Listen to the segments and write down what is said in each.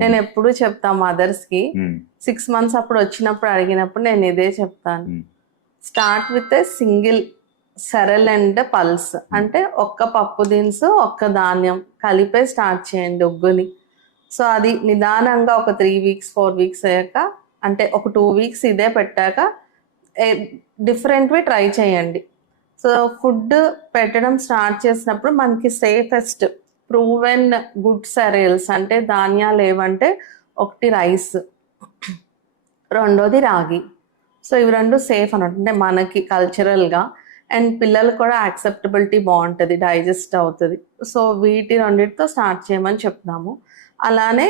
నేను ఎప్పుడు చెప్తా మదర్స్కి సిక్స్ మంత్స్ అప్పుడు వచ్చినప్పుడు అడిగినప్పుడు నేను ఇదే చెప్తాను. Start with a single cereal and pulse అంటే ఒక్క పప్పు దినుసు ఒక్క ధాన్యం కలిపే స్టార్ట్ చేయండి ఉగ్గుని సో అది నిదానంగా ఒక త్రీ వీక్స్ ఫోర్ వీక్స్ అయ్యాక అంటే ఒక టూ వీక్స్ ఇదే పెట్టాక డిఫరెంట్వి ట్రై చేయండి. సో ఫుడ్ పెట్టడం స్టార్ట్ చేసినప్పుడు మనకి సేఫెస్ట్ ప్రూవెన్ గుడ్ సెరియల్స్ అంటే ధాన్యాలు ఏవంటే ఒకటి రైస్ రెండోది రాగి. సో ఇవి రెండు సేఫ్ అన్నట్టు అంటే మనకి కల్చరల్గా అండ్ పిల్లలు కూడా యాక్సెప్టబిలిటీ బాగుంటుంది డైజెస్ట్ అవుతుంది. సో వీటి రెండింటితో స్టార్ట్ చేయమని చెప్తాము అలానే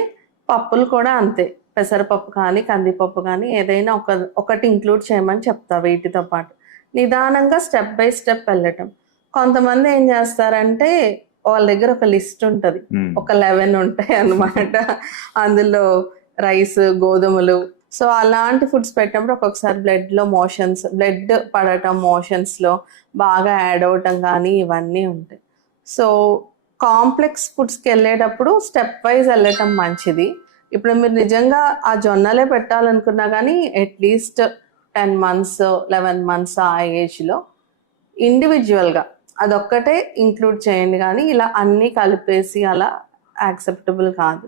పప్పులు కూడా అంతే. పెసరపప్పు కానీ కందిపప్పు కానీ ఏదైనా ఒక ఒకటి ఇంక్లూడ్ చేయమని చెప్తా వీటితో పాటు. నిదానంగా స్టెప్ బై స్టెప్ వెళ్ళటం. కొంతమంది ఏం చేస్తారంటే వాళ్ళ దగ్గర ఒక లిస్ట్ ఉంటుంది. ఉమ్, ఒక లెవెన్ ఉంటాయి అన్నమాట. అందులో రైస్ గోధుమలు. సో అలాంటి ఫుడ్స్ పెట్టినప్పుడు ఒక్కొక్కసారి బ్లడ్లో మోషన్స్ బ్లడ్ పడటం మోషన్స్లో బాగా యాడ్ అవటం కానీ ఇవన్నీ ఉంటాయి. సో కాంప్లెక్స్ ఫుడ్స్కి వెళ్ళేటప్పుడు స్టెప్ వైజ్ వెళ్ళటం మంచిది. ఇప్పుడు మీరు నిజంగా ఆ జొన్నలే పెట్టాలనుకున్నా కానీ at least ten months eleven months ఆ ఏజ్లో ఇండివిజువల్గా అదొక్కటే ఇంక్లూడ్ చేయండి కానీ ఇలా అన్నీ కలిపేసి అలా యాక్సెప్టబుల్ కాదు.